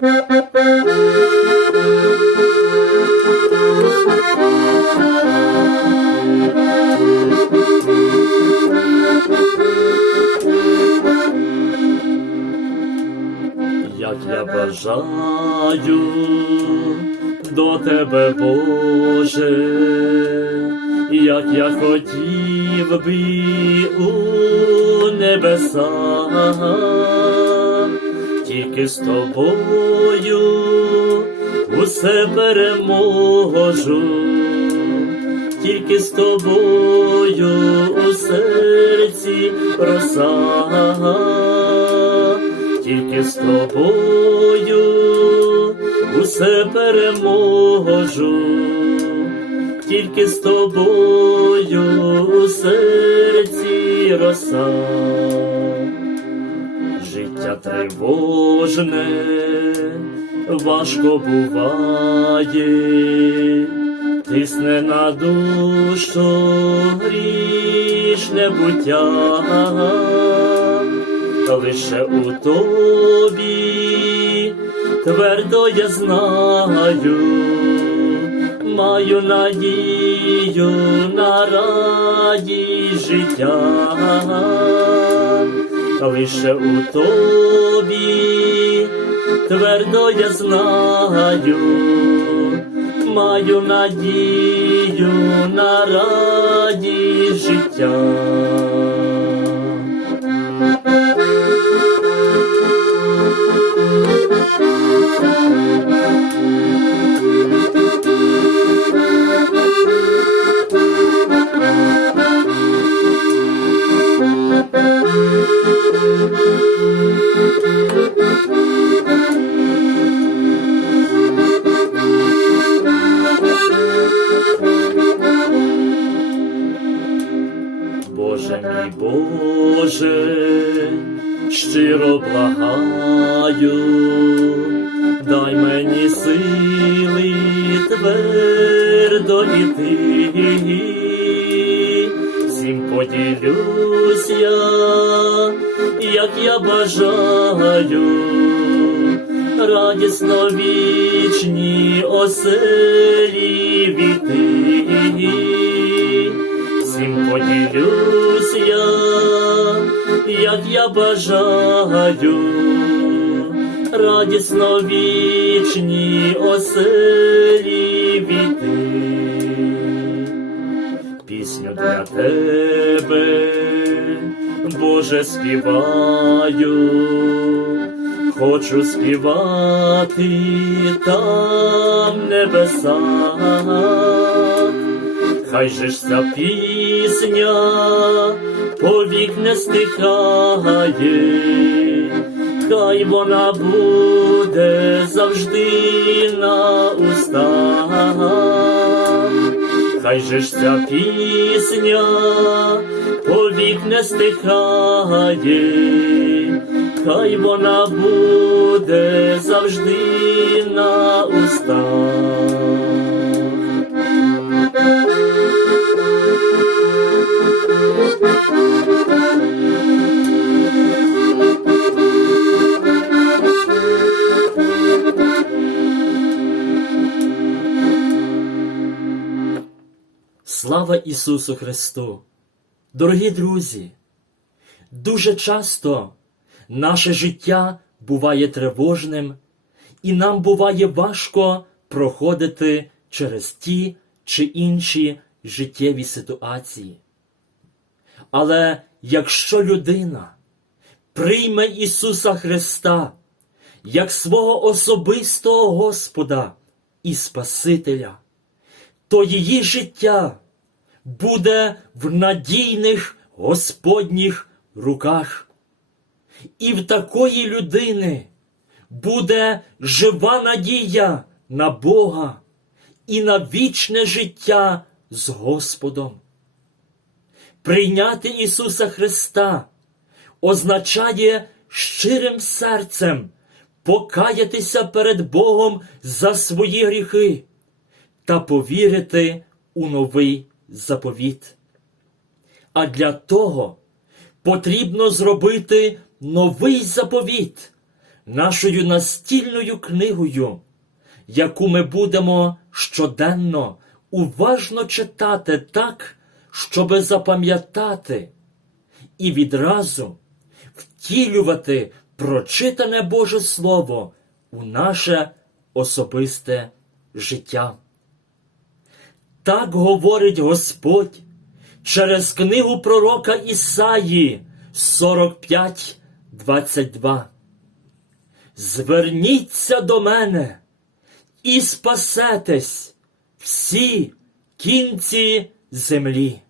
Як я бажаю до тебе, Боже, як я хотів би у небеса, тільки з тобою. Усе переможу, тільки з тобою у серці роса тільки з тобою усе переможу, тільки з тобою у серці роса. Життя тривожне, важко буває, тисне на душу грішне буття та лише у тобі твердо я знаю, маю надію на радість життя, лише у тобі твердо я знаю, маю надію на раді життя. Боже щиро благаю, дай мені сили твердо іти, всім поділюсь я, як я бажаю, радісно вічні оселі віти. Всім поділюсь як я бажаю, радісно вічні оселі віти, пісню для тебе, Боже, співаю, хочу співати там в небесах. Хай же ж ця пісня повік не стихає, хай вона буде завжди на устах, хай же ж ця пісня повік не стихає, хай вона буде завжди на устах. Слава Ісусу Христу! Дорогі друзі! Дуже часто наше життя буває тривожним, і нам буває важко проходити через ті чи інші життєві ситуації. Але якщо людина прийме Ісуса Христа як свого особистого Господа і Спасителя, то її життя буде в надійних Господніх руках. І в такої людини буде жива надія на Бога і на вічне життя з Господом. Прийняти Ісуса Христа означає щирим серцем покаятися перед Богом за свої гріхи та повірити у новий заповіт. А для того потрібно зробити новий заповіт, нашою настільною книгою, яку ми будемо щоденно уважно читати так, щоби запам'ятати і відразу втілювати прочитане Боже Слово у наше особисте життя. Так говорить Господь через книгу пророка Ісаї 45, 22. Зверніться до мене і спасетесь всі кінці землі.